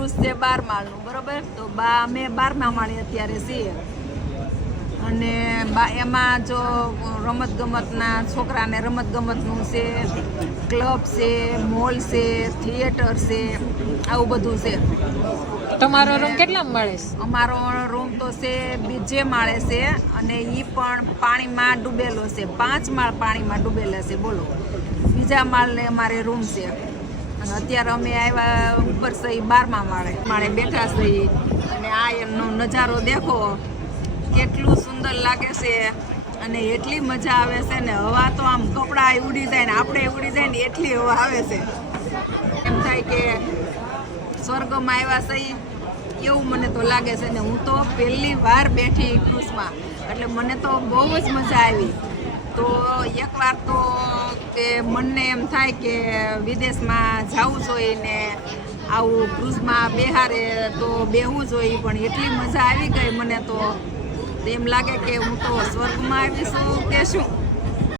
Cruise છે 12 માળનું, બરોબર. તો અમે 12મા માળે અત્યારે છીએ અને એમાં જો રમતગમતના છોકરાને રમતગમતનું છે, ક્લબ છે, મોલ છે, થિયેટર છે, આવું બધું છે. તમારો રૂમ કેટલા મળે છે? અમારો રૂમ તો છે 2 માળે છે અને એ પણ પાણીમાં ડૂબેલો છે. 5 માળ પાણીમાં ડૂબેલા છે, બોલો. બીજા માળને અમારે રૂમ છે અને અત્યારે અમે આવ્યા ઉપર સહી 12મા માળે બેઠા છીએ અને આ એનો નજારો દેખો કેટલું સુંદર લાગે છે અને એટલી મજા આવે છે ને. હવા તો આમ કપડાં ઉડી જાય ને આપણે ઉડી જાય ને એટલી હવા આવે છે. એમ થાય કે સ્વર્ગમાં આવ્યા સહી એવું મને તો લાગે છે ને. હું તો પહેલી વાર બેઠી ક્રુઝમાં એટલે મને તો બહુ જ મજા આવી. તો એકવાર તો કે મનને એમ થાય કે વિદેશમાં જવું જોઈએ ને આવું ક્રુઝમાં બેહારે તો બેહવું જોઈએ, પણ એટલી મજા આવી ગઈ મને તો એમ લાગે કે હું તો સ્વર્ગમાં આવી છું કે શું.